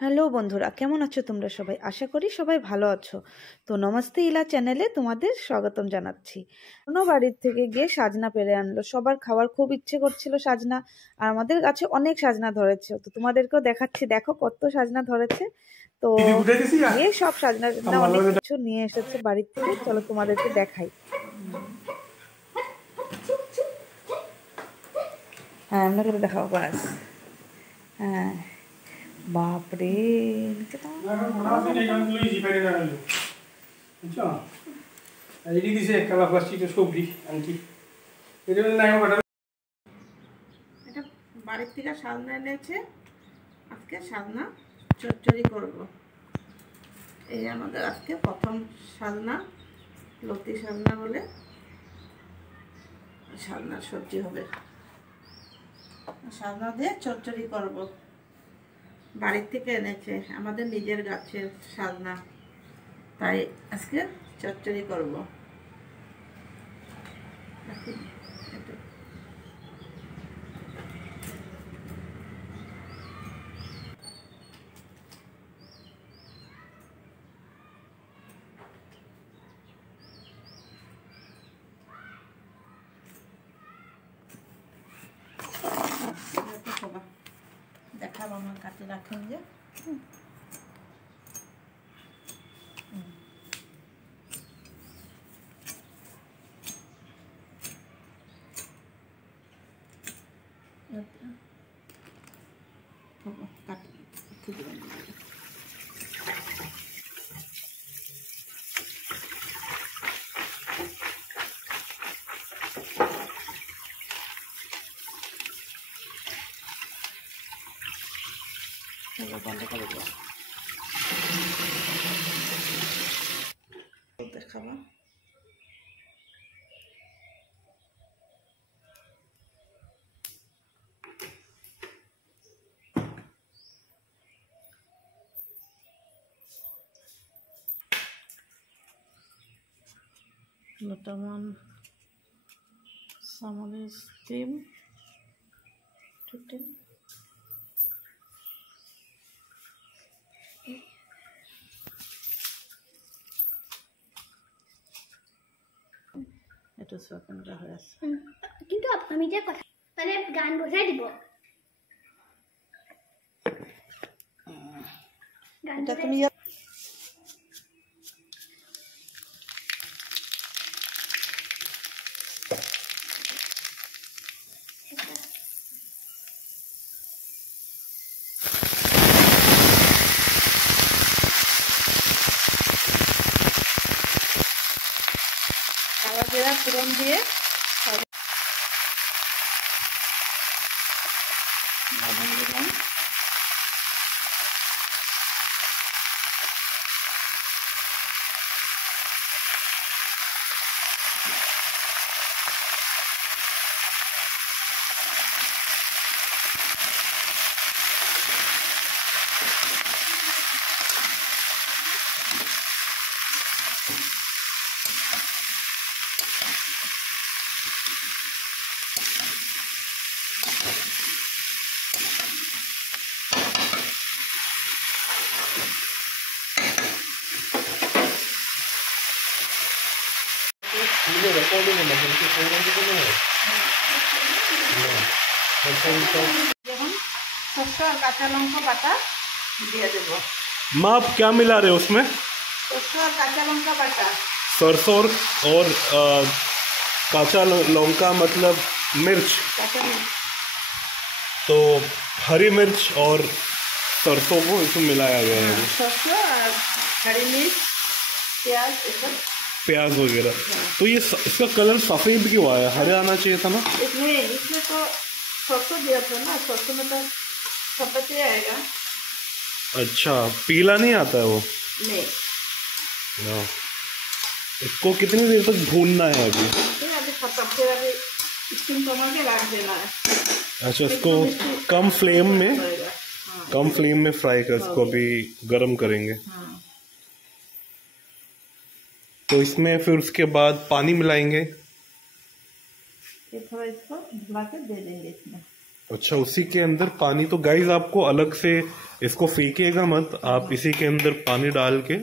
Hello বন্ধুরা, কেমন আছো তোমরা সবাই? আশা করি সবাই ভালো আছো। তো নমস্তে ইলা চ্যানেলে তোমাদের স্বাগতম জানাচ্ছি। কোনো বাড়ির থেকে গিয়ে সাজনা পেরে আনলো, সবার খাওয়ার খুব ইচ্ছে করছিল সাজনা। আর আমাদের গাছে অনেক সাজনা ধরেছে, তো তোমাদেরকেও দেখাচ্ছি, দেখো কত সাজনা ধরেছে। তো গিয়ে সব সাজনা টাজনা অনেক কিছু নিয়ে এসেছে বাড়ির থেকে, চলো তোমাদেরকে দেখাই। হ্যাঁ, আপনাকে দেখাবো বাস। হ্যাঁ, বাপরে এটা বাড়ির থেকে সাজনা এনেছে। আজকে সাজনা চচ্চড়ি করব। এই আমাদের আজকে প্রথম সাজনা, লতি সাজনা বলে সাজনার সবজি হবে। সাজনা দিয়ে চচ্চড়ি করব। বাড়ির থেকে এনেছে, আমাদের নিজের গাছের সাজনা, তাই আজকে চচ্চড়ি করব। দেখাবো আমার কাটে রাখেন যে দেখাবো। Luteman Samalis cream total এটা সকানটা হয়ে আছে, কিন্তু আমি যে কথা মানে গান বজাই দিব, এটা তুমি জিরা ফোড়ন দিয়ে লবণ দিলাম, सरसों और काचा लौंगा बाटा दिया देबो। माँ आप क्या मिला रहे हो उसमें? सरसों और काचा लौंगा बाटा। सरसों और काचा लौंगा मतलब मिर्च। तो हरी मिर्च और सरसों को इसमें मिलाया गया है। सरसों और हरी मिर्च, प्याज वगैरह। तो ये इसका कलर सफ़ेद क्यों आया? हरे आना चाहिए था ना। इसमें तो सरसों दिया था ना, सरसों में तो सफेद ही आएगा। अच्छा, पीला नहीं आता है वो? नहीं। इसको कितनी देर तक भूनना है अभी? अभी खत्म, फिर अभी स्टीम कमा के रख देना है। अच्छा, इसको कम फ्लेम में फ्राई कर, इसको अभी गरम करेंगे। तो इसमें फिर उसके बाद पानी मिलाएंगे, थोड़ा इसको ढुला के दे देंगे इसमें। अच्छा, उसी के अंदर पानी। तो गाइस आपको अलग से इसको फेंकेगा मत, आप इसी के अंदर पानी डाल के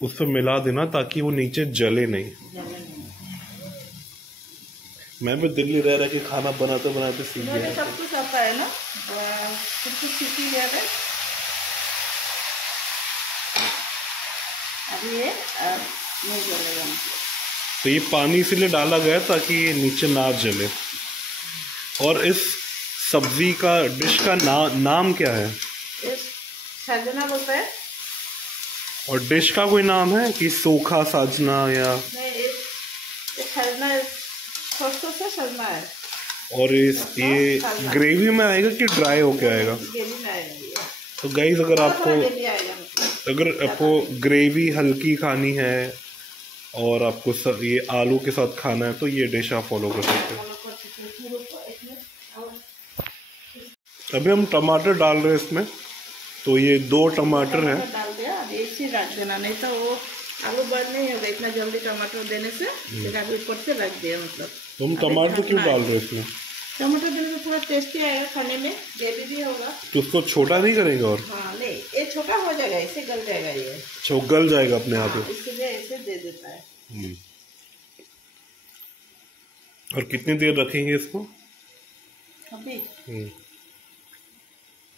उस पर मिला देना ताकि वो नीचे जले नहीं। मैं भी दिल्ली रह रहा के खाना बनाते बनाते सीख गया। सब कुछ आता है ना, कुछ कुछ सीख ही गया था। अभी ये नहीं जलेगा। तो ये पानी इसीलिए डाला गया ताकि ये नीचे ना जले। और इस सब्जी का डिश का नाम क्या है? साजना बोलता है। और डिश का कोई नाम है कि सूखा साजना या? नहीं, साजना सरसों से सजना है। और ये ग्रेवी में आएगा कि ड्राई होके आएगा? ग्रेवी में आएगा। तो गाइस अगर आपको ग्रेवी हल्की खानी है और आपको ये आलू के साथ खाना है तो ये डिश आप फॉलो कर सकते हैं। अभी हम टमाटर डाल रहे हैं इसमें, तो ये 2 टमाटर है। डाल दिया, अब एक ही रख देना, नहीं तो वो आलू बर्न नहीं होगा इतना जल्दी टमाटर देने से। फिर अभी ऊपर से रख दिया। मतलब तो हम टमाटर क्यों डाल रहे हैं इसमें? टमाटर देने से थोड़ा टेस्टी आएगा, खाने में ग्रेवी भी होगा। तो उसको छोटा नहीं करेंगे? और हाँ नहीं, ये छोटा हो जाएगा, इससे गल जाएगा ये। अच्छा, गल जाएगा अपने आप ही। इसलिए ऐसे दे देता है। और कितनी देर रखेंगे इसको? अभी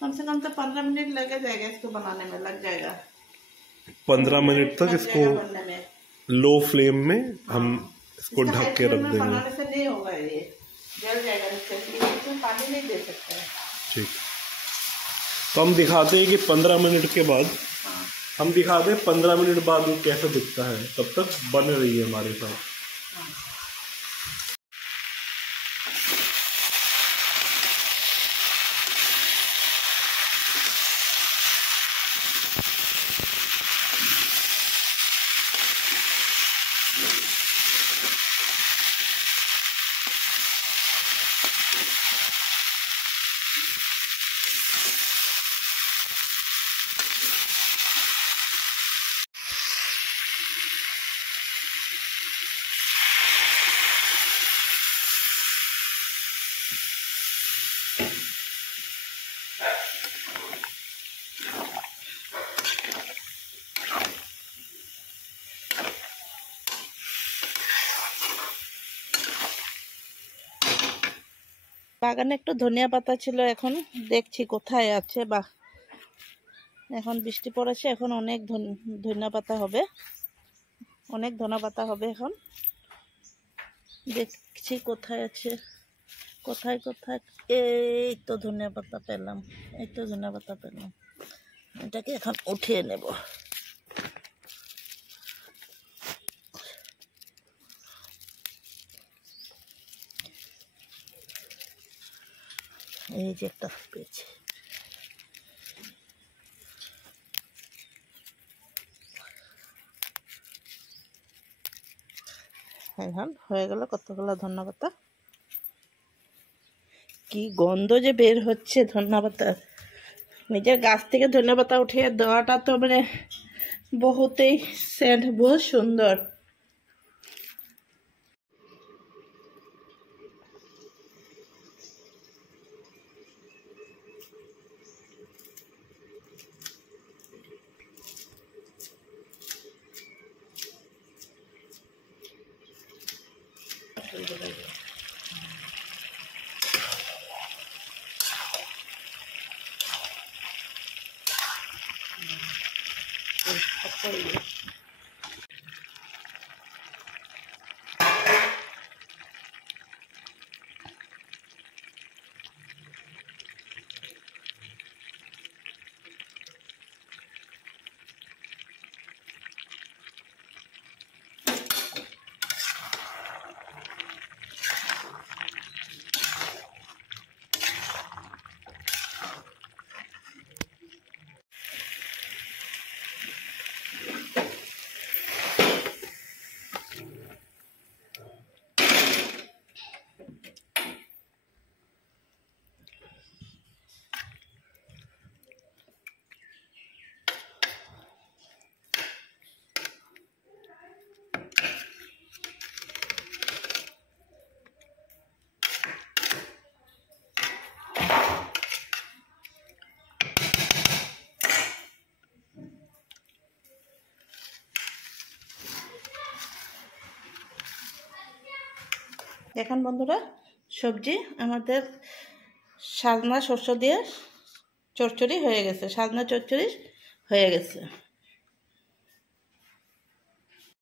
कम से कम तो 15 मिनट लग जाएगा, इसको बनाने में लग जाएगा। 15 मिनट तक इसको लो फ्लेम में हम इसको ढक के रख देंगे। बनाने से नहीं होगा, ये जल जाएगा, इसमें पानी नहीं दे सकते हैं। ठीक, तो हम दिखाते हैं कि 15 मिनट के बाद हम दिखाते हैं 15 मिनट बाद वो कैसा दिखता है। तब तक बन रही है हमारे साथ। বাগানে একটু ধনিয়া পাতা ছিল, এখন দেখছি কোথায় আছে। বা এখন বৃষ্টি পড়েছে, এখন অনেক ধনিয়া পাতা হবে, অনেক ধনিয়া পাতা হবে। এখন দেখছি কোথায় আছে, কোথায় কোথায়। এই তো ধনিয়া পাতা পেলাম, এই তো ধনিয়া পাতা পেলাম। এটাকে এখন উঠিয়ে নেব। এই যে একটা পেয়েছি। এখন হয়ে গেল কতগুলো ধনিয়া পাতা। কি গন্ধ যে বের হচ্ছে ধনিয়া পাতা। নিজের গাছ থেকে ধনিয়া পাতা উঠিয়ে দেওয়াটা তো মানে বহুতই সেন্ট, বহুত সুন্দর। এখন বন্ধুরা সবজি আমাদের সাজনা শস্য দিয়ে চচ্চড়ি হয়ে গেছে, সাজনা চচ্চড়ি হয়ে গেছে।